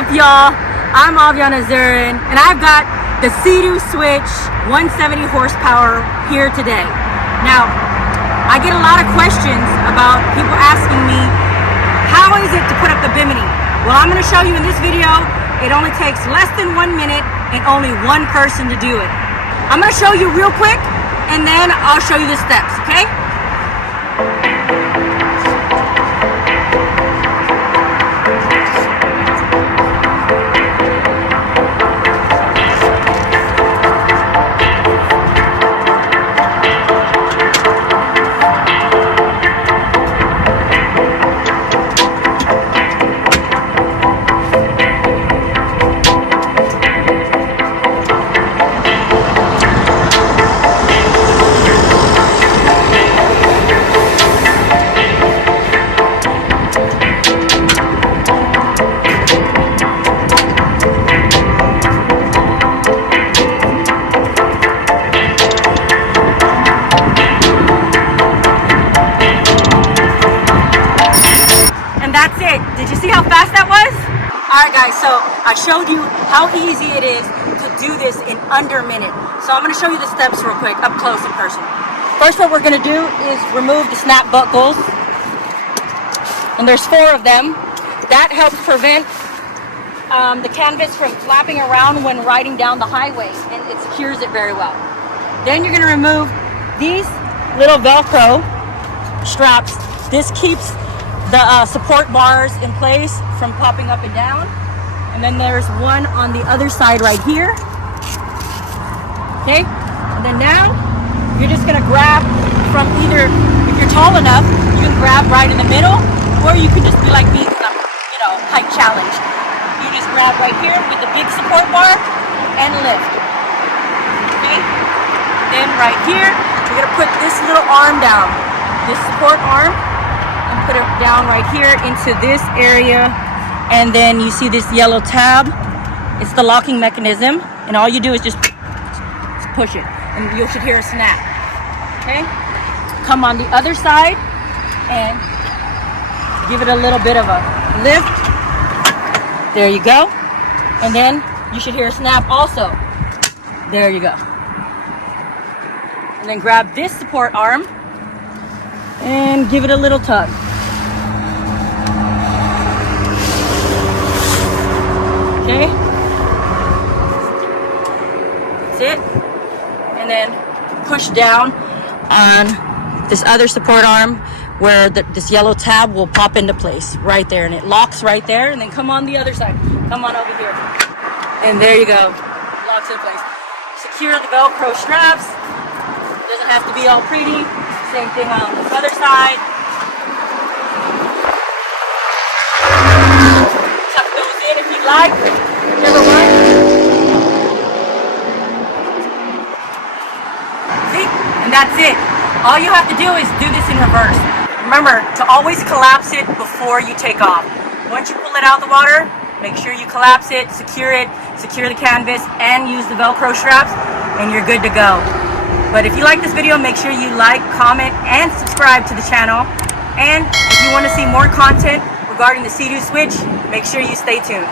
up, y'all? I'm and I've got the SeaDoo Switch 170 horsepower here today. Now, I get a lot of questions about people asking me, how is it to put up the Bimini? Well, I'm going to show you in this video. It only takes less than 1 minute and only one person to do it. I'm going to show you real quick and then I'll show you the steps, okay? That's it. Did you see how fast that was? Alright guys, so I showed you how easy it is to do this in under a minute. So I'm going to show you the steps real quick, up close in person. First, what we're going to do is remove the snap buckles. And there's 4 of them. That helps prevent the canvas from flapping around when riding down the highway, and it secures it very well. Then you're going to remove these little Velcro straps. This keeps the support bars in place from popping up and down. And then there's one on the other side right here. Okay, and then now you're just gonna grab from either, if you're tall enough, you can grab right in the middle, or you can just be like me, because I'm, height challenged. You just grab right here with the big support bar and lift. Okay, then right here, you're gonna put this little arm down, this support arm, and put it down right here into this area. And then you see this yellow tab. It's the locking mechanism, and all you do is just push it and you should hear a snap. Okay, come on the other side and give it a little bit of a lift. There you go. And then you should hear a snap also. There you go. And then grab this support arm and give it a little tug. Okay, that's it. And then push down on this other support arm where this yellow tab will pop into place right there, and it locks right there. And then come on the other side, come on over here, and there you go, locks in place. Secure the Velcro straps. Doesn't have to be all pretty. Same thing on the other side. Tuck those in if you like. Whichever one. See? And that's it. All you have to do is do this in reverse. Remember to always collapse it before you take off. Once you pull it out of the water, make sure you collapse it, secure the canvas, and use the Velcro straps, and you're good to go. But if you like this video, make sure you like, comment, and subscribe to the channel. And if you want to see more content regarding the SeaDoo Switch, make sure you stay tuned.